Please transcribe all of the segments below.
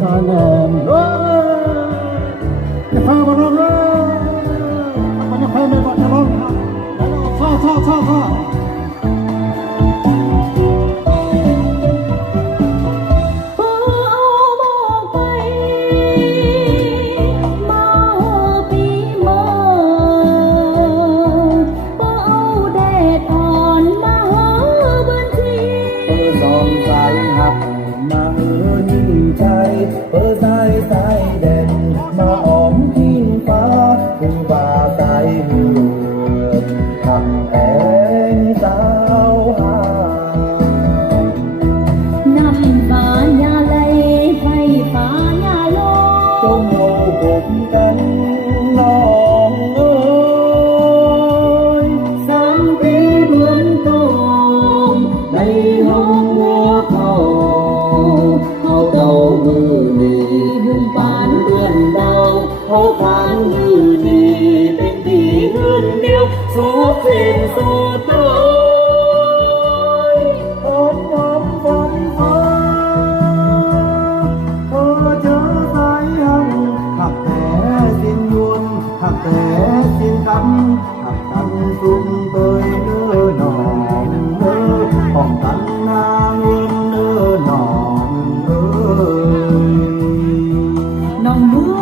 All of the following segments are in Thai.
สายแหลมจะพามาลองมันจะไปไม่บอกจะลองท่าเขาผ่านมือดีเป็นดีเงินเดียวสู้เป็นสู้ตายผมฟ้าเจอสายหังหักแต่สิ้นยวนหักแต่สิ้นคำหักกันสุ่มเตยเนื้อหนองป้องกันนาเงินเนื้อหนองน้องเมื่อ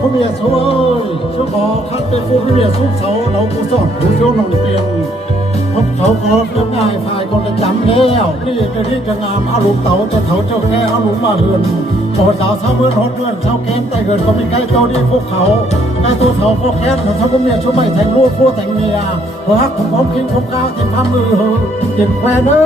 ผู้เมียสวยเจ้าของคันเป็นผู้เมียสุขเสาเราผู้สอนผู้โยนนองเตียนพบเขาขอเรื่องง่ายฝ่ายคนจะจำแล้วนี่เป็นที่จะงามอารมณ์เต่าจะเถาเจ้าแก่อารมณ์มาเฮือนพอสาวเช้าเมื่อรถเลื่อนเช้าแก้มแต่เกิดก็มีใกล้เจ้าดีพวกเขาใกล้ตัวเถาพวกแก้มเขาผู้เมียช่วยไม่แทงลูกผู้แต่งเมียเพราะฮักผมพร้อมคิงผมก้าวเต็มพามือเจ็บแควเนอ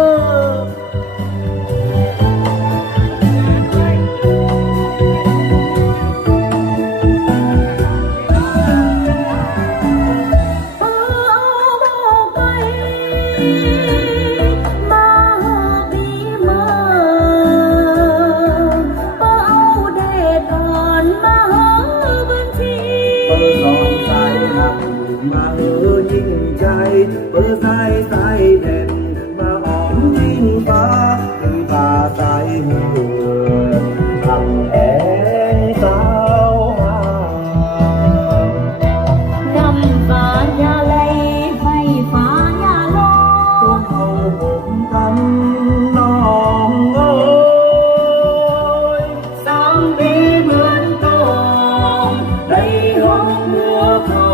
มายิ่งใจเปิดสายเด่นมาออมยิ่งฟ้ายิ่งฟ้าสายเหือนทำแองสาวดำฟ้ายาไหลไฟฟ้ายาลอยจนเอาผมกันน้องเอ้ย3 ปีเหมือนตองได้ห้องหัวเขา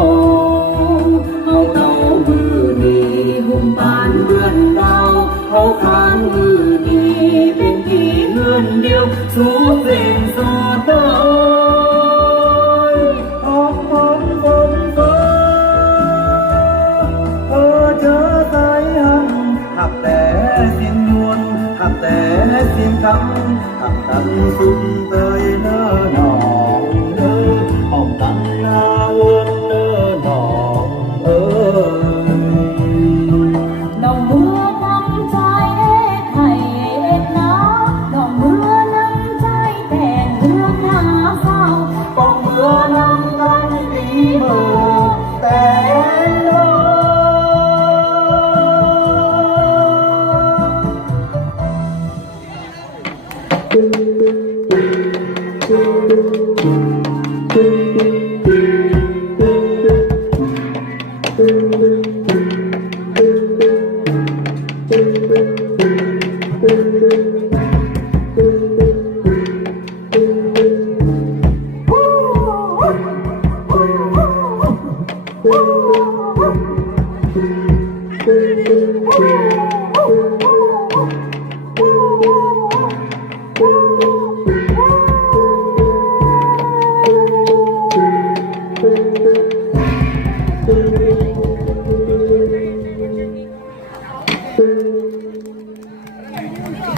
เขาผ่านมือดีเป็นที่เงินเดียวสู้เป็นสู้ตายผมฟ้าเจอสายหังหักแต่สิ้นยวนหักแต่สิ้นคำหักกันสุ่มเตยเนื้อหนองป้องกันนาเวินเนื้อหนองน้องบัว